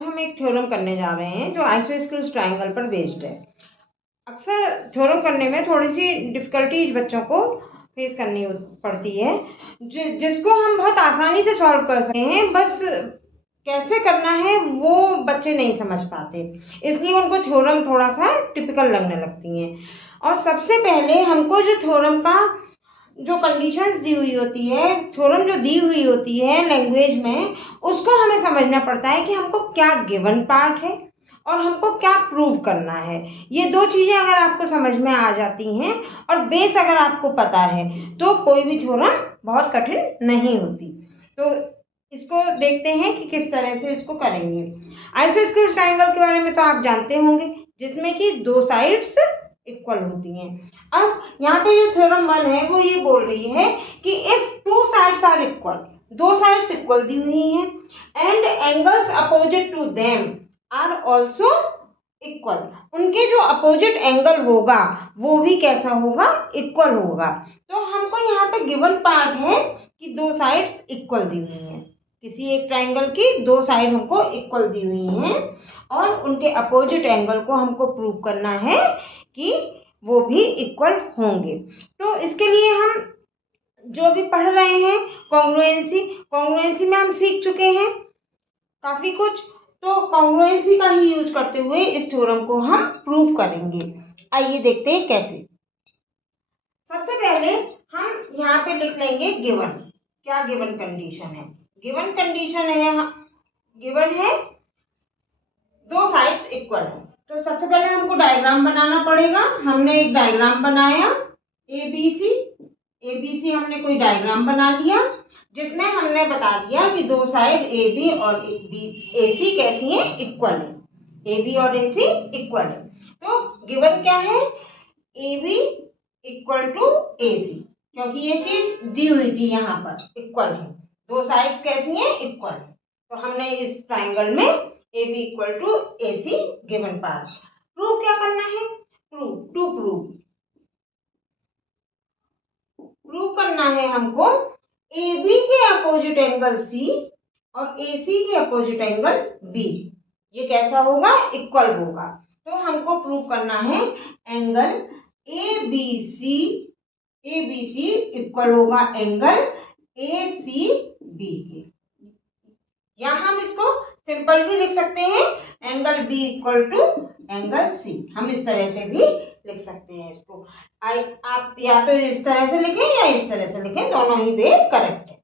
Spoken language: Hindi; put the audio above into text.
हम एक थ्योरम करने जा रहे हैं जो आइसोस्केल्स ट्रायंगल पर बेस्ड है। अक्सर थ्योरम करने में थोड़ी सी डिफ़िकल्टीज बच्चों को फेस करनी पड़ती है, जिसको हम बहुत आसानी से सॉल्व कर सकते हैं, बस कैसे करना है वो बच्चे नहीं समझ पाते, इसलिए उनको थ्योरम थोड़ा सा टिपिकल लगने लगती हैं। और सबसे पहले हमको जो थ्योरम का जो कंडीशंस दी हुई होती है, थ्योरम जो दी हुई होती है लैंग्वेज में, उसको हमें समझना पड़ता है कि हमको क्या गिवन पार्ट है और हमको क्या प्रूव करना है। ये दो चीज़ें अगर आपको समझ में आ जाती हैं और बेस अगर आपको पता है तो कोई भी थ्योरम बहुत कठिन नहीं होती। तो इसको देखते हैं कि किस तरह से इसको करेंगे। आइसोस्केल ट्रायंगल के बारे में तो आप जानते होंगे, जिसमें कि दो साइड्स इक्वल होती हैं। अब यहाँ पे जो थ्योरम 1 है वो ये बोल रही है कि if two sides are equal, दो साइड्स इक्वल दी हुई हैं, and angles opposite to them are also equal, उनके जो अपोजिट एंगल होगा वो भी कैसा होगा, इक्वल होगा। तो हमको यहाँ पे गिवन पार्ट है कि दो साइड्स इक्वल दी हुई हैं, किसी एक ट्रायंगल की दो साइड हमको इक्वल दी हुई हैं और उनके अपोजिट एंगल को हमको प्रूव करना है कि वो भी इक्वल होंगे। तो इसके लिए हम जो भी पढ़ रहे हैं कॉन्ग्रुएंसी में हम सीख चुके हैं काफ़ी कुछ, तो कॉन्ग्रुएंसी का ही यूज करते हुए इस थ्योरम को हम प्रूव करेंगे। आइए देखते हैं कैसे। सबसे पहले हम यहाँ पे लिख लेंगे गिवन। क्या गिवन कंडीशन है? गिवन कंडीशन है, गिवन है दो साइड्स इक्वल है। तो सबसे पहले हमको डायग्राम बनाना पड़ेगा। हमने एक डायग्राम बनाया एबीसी हमने कोई डायग्राम बना लिया, जिसमें हमने बता दिया कि दो साइड ए बी और एसी कैसी हैं, इक्वल है। ए बी और एसी इक्वल है। तो गिवन क्या है? ए बी इक्वल टू ए सी, क्योंकि ये चीज दी हुई थी यहाँ पर, इक्वल है, दो साइड्स कैसी हैं, इक्वल है। तो हमने इस ट्राइंगल में A B equal to A C given part. Prove क्या करना है? प्रूव करना है हमको ए बी के अपोजिट एंगल सी और ए सी के अपोजिट एंगल बी, ये कैसा होगा, इक्वल होगा। तो हमको प्रूव करना है angle A B C equal होगा एंगल ए सी बी के, या हम इसको सिंपल भी लिख सकते हैं, angle B equal to angle C, हम इस तरह से भी लिख सकते हैं इसको। आप या तो इस तरह से लिखें या इस तरह से लिखें, दोनों ही वे करेक्ट है।